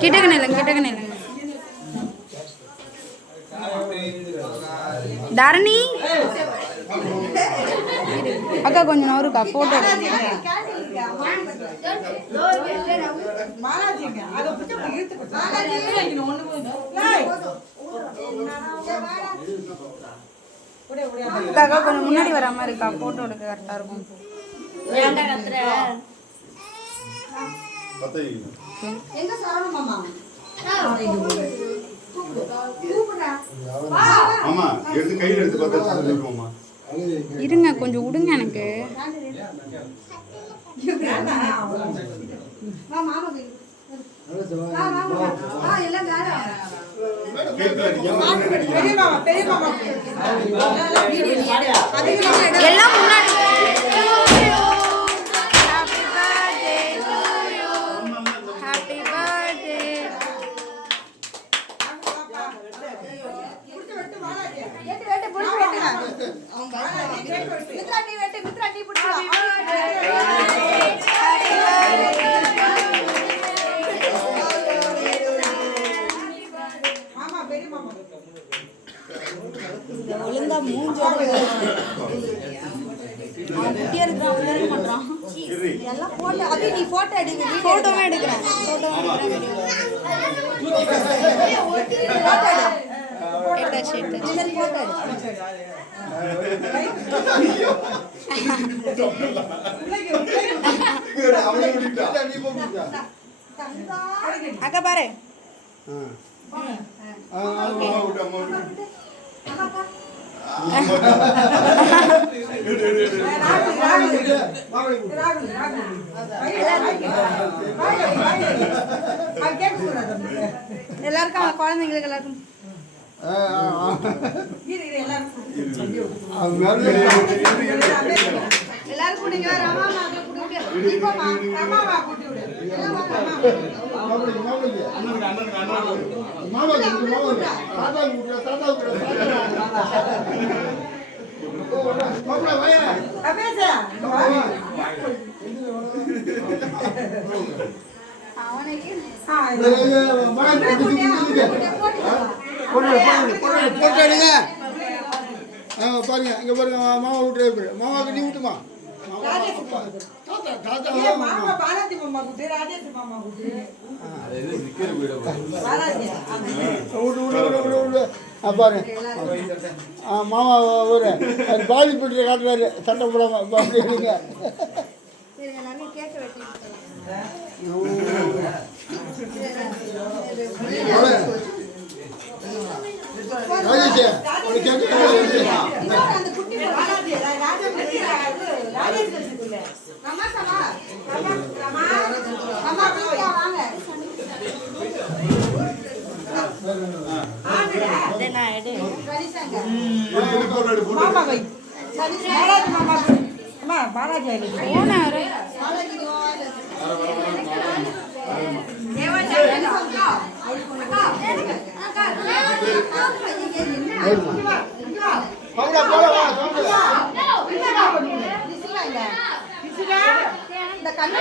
கிட்டக்க நில்லுங்க தரணி அக்கா கொஞ்சம் நவருக்கா போட்டோ அக்கா கொஞ்சம் முன்னாடி வர மாதிரி இருக்கா போட்டோ எடுக்க கரெக்டா இருக்கும் இருங்க கொஞ்சம் விடுங்க எனக்கு எல்லாம் முன்னாடி ஒழுங்கா மூஞ்சோட எல்லாம் போட்டோ அது நீ போட்டோ எடுங்க போட்டோவே எடுக்கிறேன் அக்கா பாரு எல்லாருக்கும் குழந்தைங்களுக்கு எல்லாருக்கும் எல்லாரும் கூட்டிங்க பாருங்க இங்க பாருங்க மாமா விட்டு மாமாவுக்கு நீ விட்டுமா பாருங்க மாமா ஒரு பாதிப்பட்டு காட்டுறாரு சட்டை போடாம அப்படிங்க இந்த கண்ணை